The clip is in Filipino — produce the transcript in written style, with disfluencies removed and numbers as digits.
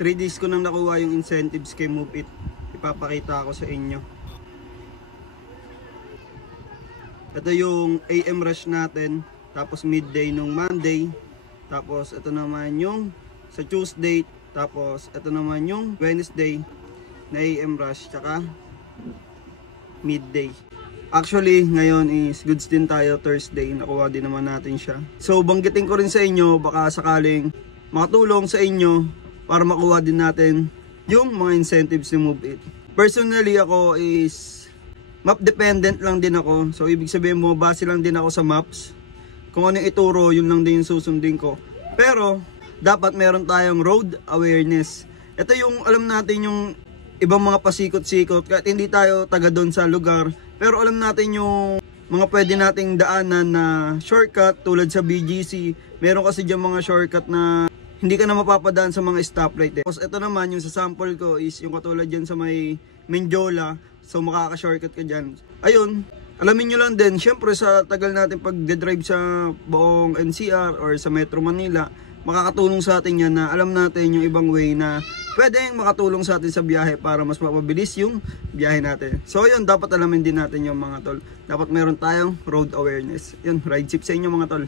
3 days ko nang nakuha yung incentives kay Move It. Ipapakita ko sa inyo. Ito yung AM rush natin. Tapos midday nung Monday. Tapos ito naman yung sa Tuesday. Tapos ito naman yung Wednesday na AM rush. Tsaka midday. Actually, ngayon is goods din tayo, Thursday. Nakuha din naman natin siya. So, banggitin ko rin sa inyo, baka sakaling makatulong sa inyo para makuha din natin yung mga incentives ni Move It. Personally, ako is map dependent lang din ako. So, ibig sabihin mo, base lang din ako sa maps. Kung ano yung ituro, yun lang din yung susundin ko. Pero, dapat meron tayong road awareness. Ito yung alam natin yung ibang mga pasikot-sikot. Kahit hindi tayo taga doon sa lugar, pero alam natin yung mga pwede nating daanan na shortcut tulad sa BGC. Meron kasi dyan mga shortcut na hindi ka na mapapadaan sa mga stoplight. Tapos ito naman yung sa sample ko is yung katulad dyan sa may Menjola. So makaka-shortcut ka dyan. Ayun, alamin nyo lang din, syempre sa tagal natin pag-drive sa buong NCR or sa Metro Manila, makakatulong sa atin yan na alam natin yung ibang way na pwedeng makatulong sa atin sa biyahe para mas mapabilis yung biyahe natin. So yun, dapat alamin din natin yung mga tol. Dapat meron tayong road awareness. Yun, ride safe sa inyo mga tol.